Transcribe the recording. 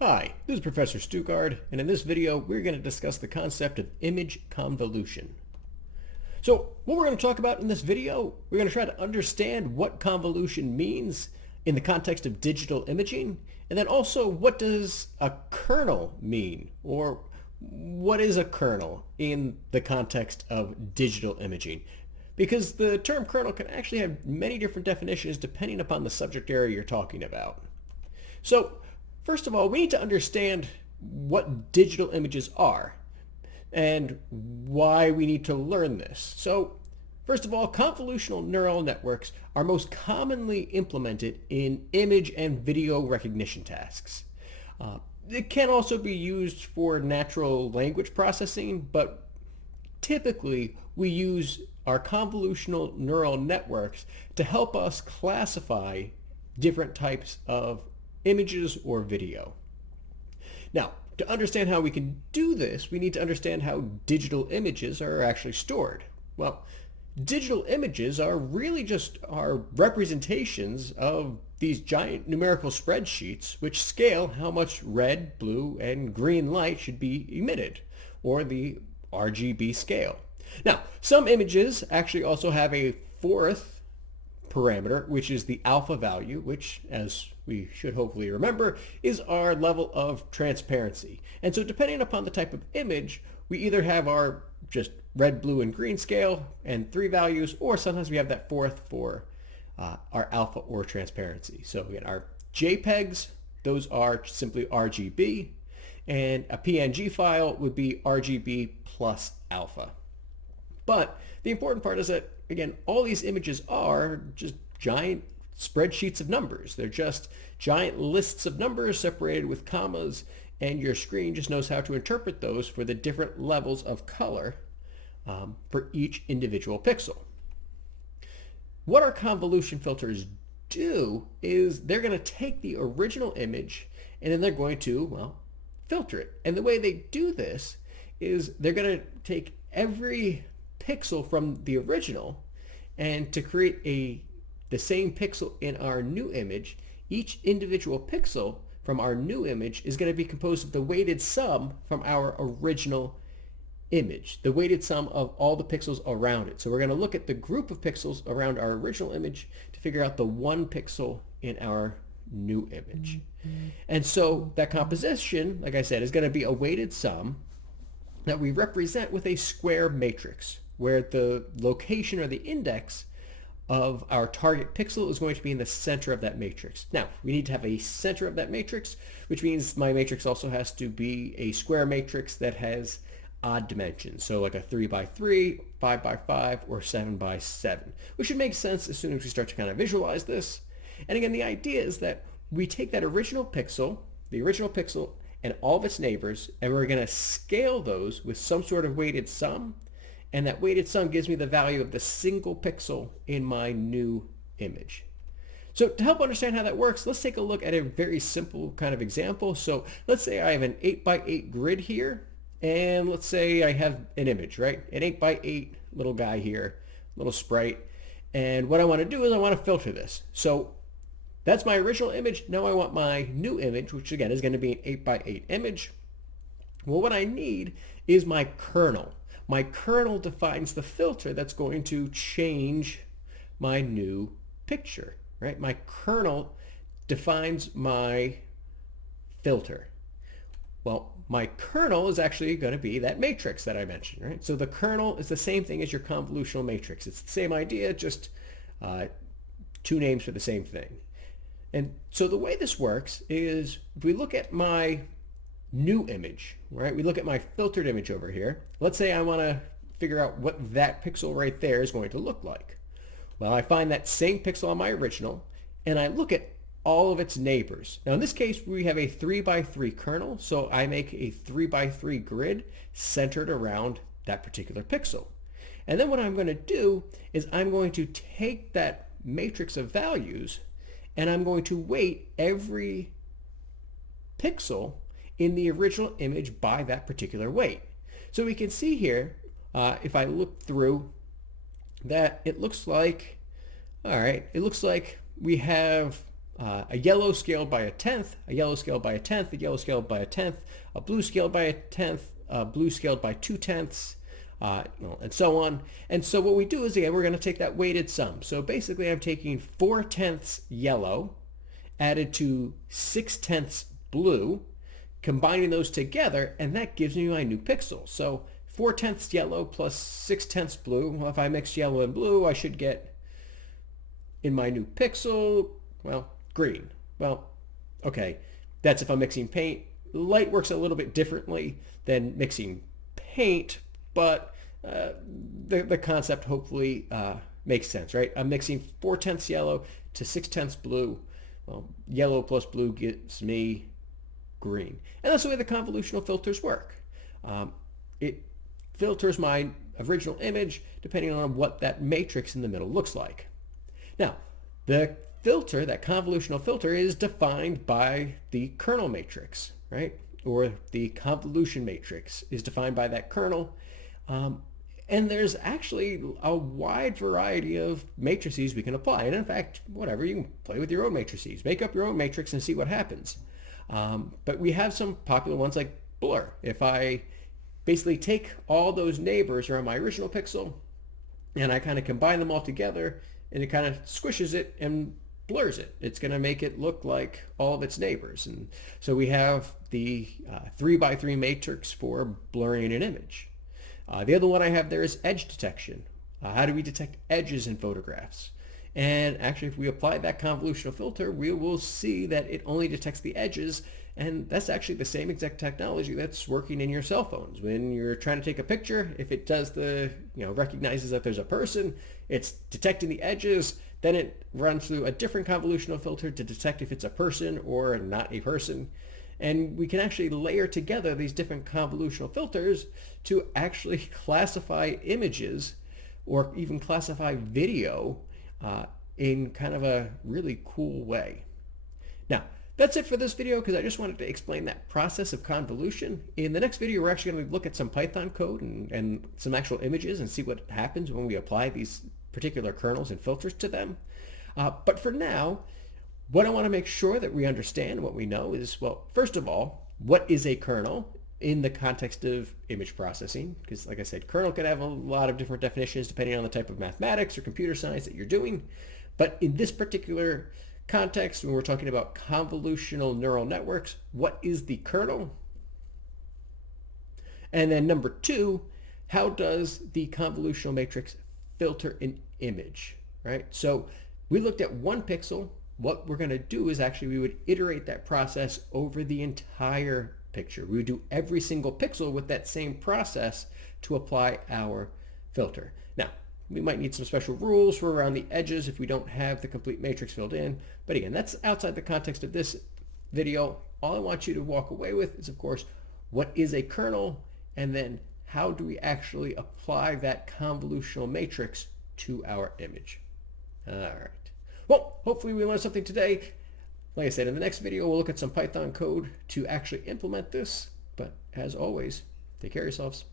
Hi, this is Professor Stuckard, and in this video we're going to discuss the concept of image convolution. So what we're going to talk about in this video, we're going to try to understand what convolution means in the context of digital imaging, and then also what does a kernel mean, or what is a kernel in the context of digital imaging. Because the term kernel can actually have many different definitions depending upon the subject area you're talking about. So first of all, we need to understand what digital images are and why we need to learn this. So first of all, convolutional neural networks are most commonly implemented in image and video recognition tasks. It can also be used for natural language processing, but typically we use our convolutional neural networks to help us classify different types of images or video. Now, to understand how we can do this, we need to understand how digital images are actually stored. Well, digital images are really just our representations of these giant numerical spreadsheets which scale how much red, blue, and green light should be emitted, or the RGB scale. Now, some images actually also have a fourth parameter, which is the alpha value, which, as we should hopefully remember, is our level of transparency. And so depending upon the type of image, we either have our just red, blue, and green scale and three values, or sometimes we have that fourth for our alpha or transparency. So again, our JPEGs, those are simply RGB, and a PNG file would be RGB plus alpha. But the important part is that, again, all these images are just giant spreadsheets of numbers. They're just giant lists of numbers separated with commas, and your screen just knows how to interpret those for the different levels of color for each individual pixel. What our convolution filters do is they're going to take the original image and then they're going to, well, filter it. And the way they do this is they're going to take every pixel from the original, and to create the same pixel in our new image, each individual pixel from our new image is going to be composed of the weighted sum from our original image, the weighted sum of all the pixels around it. So we're going to look at the group of pixels around our original image to figure out the one pixel in our new image. And so that composition, like I said, is going to be a weighted sum that we represent with a square matrix, where the location or the index of our target pixel is going to be in the center of that matrix. Now, we need to have a center of that matrix, which means my matrix also has to be a square matrix that has odd dimensions. So like a 3 by 3, 5 by 5, or 7 by 7, which should make sense as soon as we start to kind of visualize this. And again, the idea is that we take that original pixel, and all of its neighbors, and we're going to scale those with some sort of weighted sum, and that weighted sum gives me the value of the single pixel in my new image. So to help understand how that works, let's take a look at a very simple kind of example. So let's say I have an 8 by 8 grid here, and let's say I have an image, right? An 8 by 8 little guy here, little sprite, and what I want to do is I want to filter this. So that's my original image. Now I want my new image, which again is going to be an 8 by 8 image. Well, what I need is my kernel. My kernel defines the filter that's going to change my new picture, right? My kernel defines my filter. Well, my kernel is actually going to be that matrix that I mentioned, right? So the kernel is the same thing as your convolutional matrix. It's the same idea, just two names for the same thing. And so the way this works is if we look at my new image, right? We look at my filtered image over here. Let's say I want to figure out what that pixel right there is going to look like. Well, I find that same pixel on my original, and I look at all of its neighbors. Now in this case, we have a 3 by 3 kernel, so I make a 3 by 3 grid centered around that particular pixel. And then what I'm going to do is I'm going to take that matrix of values and I'm going to weight every pixel in the original image by that particular weight. So we can see here, if I look through, that it looks like, all right, it looks like we have a yellow scaled by a tenth, a yellow scaled by a tenth, a yellow scaled by a tenth, a blue scaled by a tenth, a blue scaled by 2/10, and so on. And so what we do is, again, we're going to take that weighted sum. So basically I'm taking 4/10 yellow added to 6/10 blue, combining those together, and that gives me my new pixel. So 4/10 yellow plus 6/10 blue. Well, if I mix yellow and blue, I should get in my new pixel, well, green. Well, okay, that's if I'm mixing paint. Light works a little bit differently than mixing paint, but the concept hopefully makes sense, right? I'm mixing 4/10 yellow to 6/10 blue. Well, yellow plus blue gives me green. And that's the way the convolutional filters work. It filters my original image depending on what that matrix in the middle looks like. Now, the filter, that convolutional filter, is defined by the kernel matrix, right? Or the convolution matrix is defined by that kernel. And there's actually a wide variety of matrices we can apply. And in fact, whatever, you can play with your own matrices. Make up your own matrix and see what happens. But we have some popular ones like blur. If I basically take all those neighbors around my original pixel and I kind of combine them all together, and it kind of squishes it and blurs it. It's going to make it look like all of its neighbors. And so we have the 3x3 matrix for blurring an image. The other one I have there is edge detection. How do we detect edges in photographs? And actually, if we apply that convolutional filter, we will see that it only detects the edges. And that's actually the same exact technology that's working in your cell phones. When you're trying to take a picture, if it does recognizes that there's a person, it's detecting the edges, then it runs through a different convolutional filter to detect if it's a person or not a person. And we can actually layer together these different convolutional filters to actually classify images or even classify video in kind of a really cool way. Now, that's it for this video because I just wanted to explain that process of convolution. In the next video, we're actually going to look at some Python code and some actual images and see what happens when we apply these particular kernels and filters to them. But for now, what I want to make sure that we understand, what we know is, well, first of all, what is a kernel in the context of image processing? Because like I said, kernel could have a lot of different definitions depending on the type of mathematics or computer science that you're doing. But in this particular context, when we're talking about convolutional neural networks, what is the kernel? And then number two, how does the convolutional matrix filter an image, right? So we looked at one pixel. What we're going to do is actually we would iterate that process over the entire picture. We would do every single pixel with that same process to apply our filter. Now, we might need some special rules for around the edges if we don't have the complete matrix filled in. But again, that's outside the context of this video. All I want you to walk away with is, of course, what is a kernel, and then how do we actually apply that convolutional matrix to our image. All right. Well, hopefully we learned something today. Like I said, in the next video, we'll look at some Python code to actually implement this. But as always, take care of yourselves.